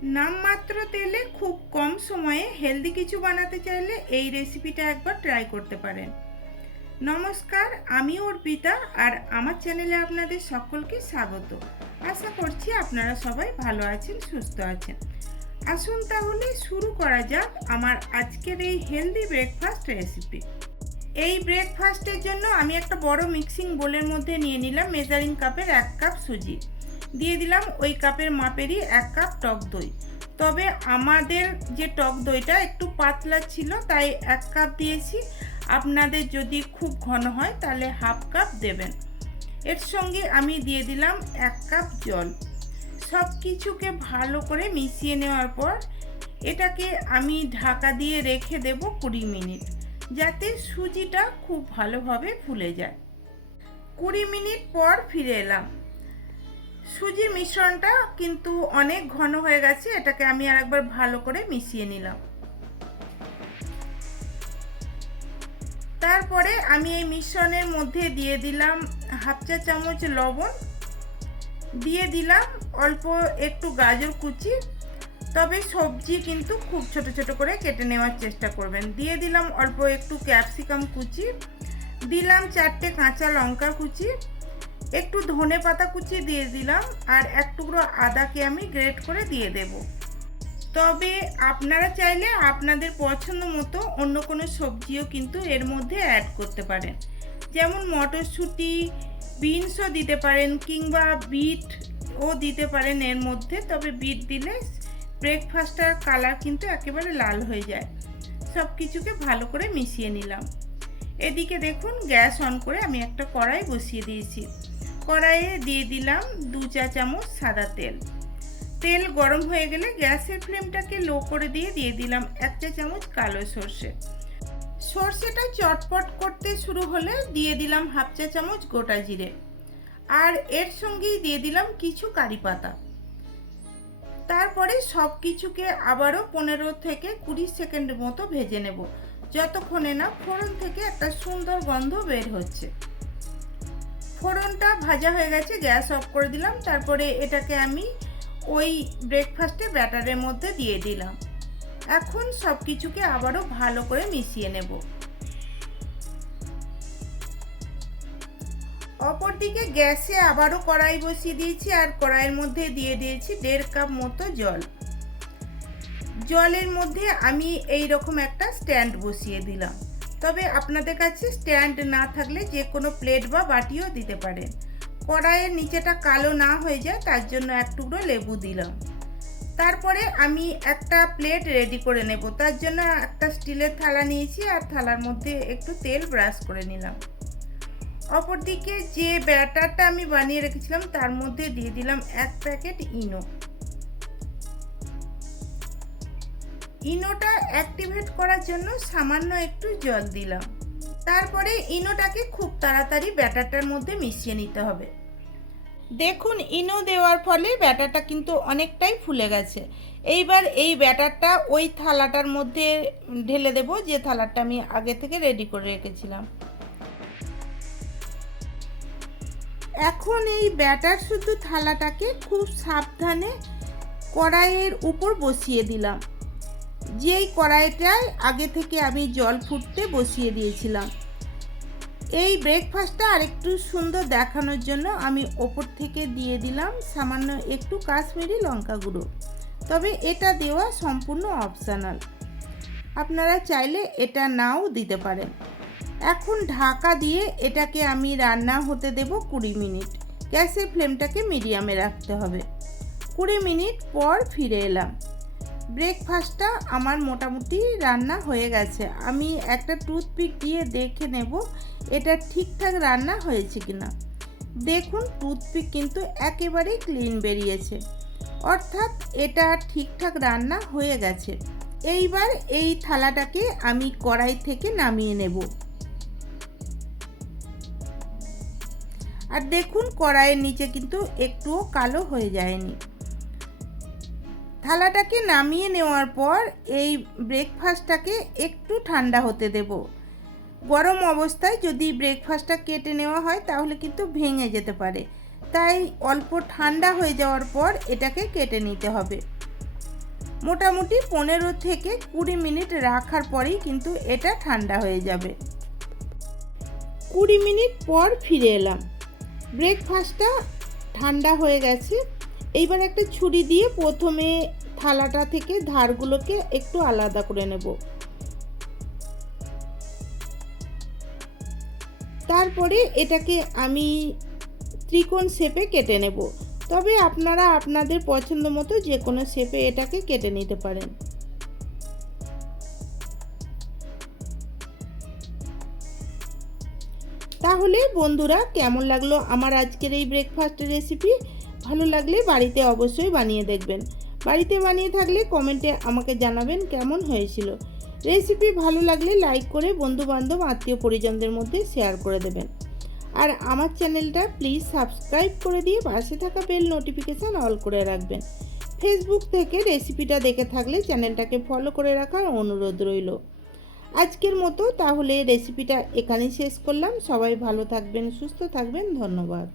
নামমাত্র তেলে খুব কম সময়ে হেলদি কিছু বানাতে চাইলে এই রেসিপিটা একবার ট্রাই করতে পারেন। নমস্কার, আমি অর্পিতা আর আমার চ্যানেলে আপনাদের সকলকে স্বাগত। আশা করছি আপনারা সবাই ভালো আছেন, সুস্থ আছেন। আসুন তাহলে শুরু করা যাক আমার আজকের এই হেলদি ব্রেকফাস্ট রেসিপি। এই ব্রেকফাস্টের জন্য আমি একটা বড় মিক্সিং বোলের মধ্যে নিয়ে নিলাম মেজারিং কাপের 1 কাপ সুজি, দিয়ে দিলাম ওই কাপের মাপেরই 1 কাপ টক দই। তবে আমাদের যে টক দইটা একটু পাতলা ছিল তাই 1 কাপ দিয়েছি। আপনাদের যদি খুব ঘন হয় তাহলে হাফ কাপ দেবেন। এর সঙ্গে আমি দিয়ে দিলাম 1 কাপ জল। সব কিছুকে ভালো করে মিশিয়ে নেওয়ার পর এটাকে আমি ঢাকা দিয়ে রেখে দেব 20 মিনিট, যাতে সুজিটা খুব ভালোভাবে ফুলে যায়। 20 মিনিট পর ফিরে এলাম। সুজির মিশ্রণটা কিন্তু অনেক ঘন হয়ে গেছে, এটাকে আমি আরেকবার ভালো করে মিশিয়ে নিলাম। তারপরে আমি এই মিশ্রণের মধ্যে দিয়ে দিলাম হাফ চা চামচ লবণ, দিয়ে দিলাম অল্প একটু গাজর কুচি, তবে সবজি কিন্তু খুব ছোট ছোট করে কেটে নেওয়ার চেষ্টা করবেন। দিয়ে দিলাম অল্প একটু ক্যাপসিকাম কুচি, দিলাম 4টে কাঁচা লঙ্কা কুচি, একটু ধনে পাতা কুচি দিয়ে দিলাম, আর 1 টুকরো আদাকে আমি গ্রেট করে দিয়ে দেব। তবে আপনারা চাইলে আপনাদের পছন্দ মতো অন্য কোনো সবজিও কিন্তু এর মধ্যে অ্যাড করতে পারেন, যেমন মটরশুঁটি, বিনসও দিতে পারেন, কিংবা বিটও দিতে পারেন এর মধ্যে। তবে বিট দিলে ব্রেকফাস্টের কালার কিন্তু একেবারে লাল হয়ে যায়। সব কিছুকে ভালো করে মিশিয়ে নিলাম। এদিকে দেখুন, গ্যাস অন করে আমি একটা কড়াই বসিয়ে দিয়েছি। কড়াইয়ে দিয়ে দিলাম 2 চা চামচ সাদা তেল। তেল গরম হয়ে গেলে গ্যাসের ফ্লেমটাকে লো করে দিয়ে দিলাম 1 চা চামচ কালো সর্ষে। সর্ষেটা চটপট করতে শুরু হলে দিয়ে দিলাম হাফ চা চামচ গোটা জিরে, আর এর সঙ্গেই দিয়ে দিলাম কিছু কারি পাতা। তারপরে সব কিছুকে আবারও 15 থেকে 20 সেকেন্ডের মতো ভেজে নেব, যতক্ষণে না ফোড়ন থেকে একটা সুন্দর গন্ধ বের হচ্ছে। ফোড়নটা ভাজা হয়ে গেছে, গ্যাস অফ করে দিলাম। তারপরে এটাকে আমি ওই ব্রেকফাস্টের ব্যাটারের মধ্যে দিয়ে দিলাম। এখন সব কিছুকে আবারও ভালো করে মিশিয়ে নেব। অপরদিকে গ্যাসে আবারও কড়াই বসিয়ে দিয়েছি, আর কড়াইয়ের মধ্যে দিয়ে দিয়েছি 1.5 কাপ মতো জল। জলের মধ্যে আমি এই রকম একটা স্ট্যান্ড বসিয়ে দিলাম। তবে আপনাদের কাছে স্ট্যান্ড না থাকলে যে কোনো প্লেট বা বাটিও দিতে পারেন। কড়াইয়ের নিচেটা কালো না হয়ে যায় তার জন্য 1 টুকরো লেবু দিলাম। তারপরে আমি একটা প্লেট রেডি করে নেব। তার জন্য একটা স্টিলের থালা নিয়েছি, আর থালার মধ্যে একটু তেল ব্রাশ করে নিলাম। অপরদিকে যে ব্যাটারটা আমি বানিয়ে রেখেছিলাম তার মধ্যে দিয়ে দিলাম 1 প্যাকেট ইনো। ইনোটা অ্যাক্টিভেট করার জন্য সামান্য একটু জল দিলাম। তারপরে ইনোটাকে খুব তাড়াতাড়ি ব্যাটারটার মধ্যে মিশিয়ে নিতে হবে। দেখুন, ইনো দেওয়ার ফলে ব্যাটারটা কিন্তু অনেকটাই ফুলে গেছে। এইবার এই ব্যাটারটা ওই থালাটার মধ্যে ঢেলে দেব, যে থালাটা আমি আগে থেকে রেডি করে রেখেছিলাম। এখন এই ব্যাটার শুদ্ধ থালাটাকে খুব সাবধানে কড়াইয়ের উপর বসিয়ে দিলাম, যেই কড়াইটায় আগে থেকে আমি জল ফুটতে বসিয়ে দিয়েছিলাম। এই ব্রেকফাস্টটা আরেকটু সুন্দর দেখানোর জন্য আমি ওপর থেকে দিয়ে দিলাম সামান্য একটু কাশ্মীরি লঙ্কা গুঁড়ো। তবে এটা দেওয়া সম্পূর্ণ অপশনাল, আপনারা চাইলে এটা নাও দিতে পারেন। এখন ঢাকা দিয়ে এটাকে আমি রান্না হতে দেব 20 মিনিট। গ্যাসের ফ্লেমটাকে মিডিয়ামে রাখতে হবে। 20 মিনিট পর ফিরে এলাম। ব্রেকফাস্টটা আমার মোটামুটি রান্না হয়ে গেছে। আমি একটা টুথপিক দিয়ে দেখে নেব এটা ঠিকঠাক রান্না হয়েছে কিনা। দেখুন, টুথপিক কিন্তু একেবারেই ক্লিন বেরিয়েছে, অর্থাৎ এটা ঠিকঠাক রান্না হয়ে গেছে। এইবার এই থালাটাকে আমি কড়াই থেকে নামিয়ে নেব। আর দেখুন, কড়াইয়ের নিচে কিন্তু একটুও কালো হয়ে যায়নি। থালাটাকে নামিয়ে নেওয়ার পর এই ব্রেকফাস্টটাকে একটু ঠান্ডা হতে দেব। গরম অবস্থায় যদি ব্রেকফাস্টটা কেটে নেওয়া হয় তাহলে কিন্তু ভেঙে যেতে পারে, তাই অল্প ঠান্ডা হয়ে যাওয়ার পর এটাকে কেটে নিতে হবে। মোটামুটি 15 থেকে 20 মিনিট রাখার পরেই কিন্তু এটা ঠান্ডা হয়ে যাবে। 20 মিনিট পর ফিরে এলাম। ব্রেকফাস্টটা ঠান্ডা হয়ে গেছে। এইবার একটা ছুরি দিয়ে প্রথমে থালাটা থেকে ধারগুলোকে একটু আলাদা করে নেব। তারপরে এটাকে আমি ত্রিকোণ শেপে কেটে নেব। তবে আপনারা আপনাদের পছন্দ মতো যে কোনো শেপে এটাকে কেটে নিতে পারেন। তাহলে বন্ধুরা, কেমন লাগলো আমার আজকের এই ব্রেকফাস্ট রেসিপি? ভালো লাগলে বাড়িতে অবশ্যই বানিয়ে দেখবেন। বাড়িতে বানিয়ে থাকলে কমেন্টে আমাকে জানাবেন কেমন হয়েছিল। রেসিপি ভালো লাগলে লাইক করে বন্ধুবান্ধব আত্মীয় পরিজনদের মধ্যে শেয়ার করে দেবেন। আর আমার চ্যানেলটা প্লিজ সাবস্ক্রাইব করে দিয়ে পাশে থাকা বেল নোটিফিকেশান অল করে রাখবেন। ফেসবুক থেকে রেসিপিটা দেখে থাকলে চ্যানেলটাকে ফলো করে রাখার অনুরোধ রইল। আজকের মতো তাহলে রেসিপিটা এখানেই শেষ করলাম। সবাই ভালো থাকবেন, সুস্থ থাকবেন। ধন্যবাদ।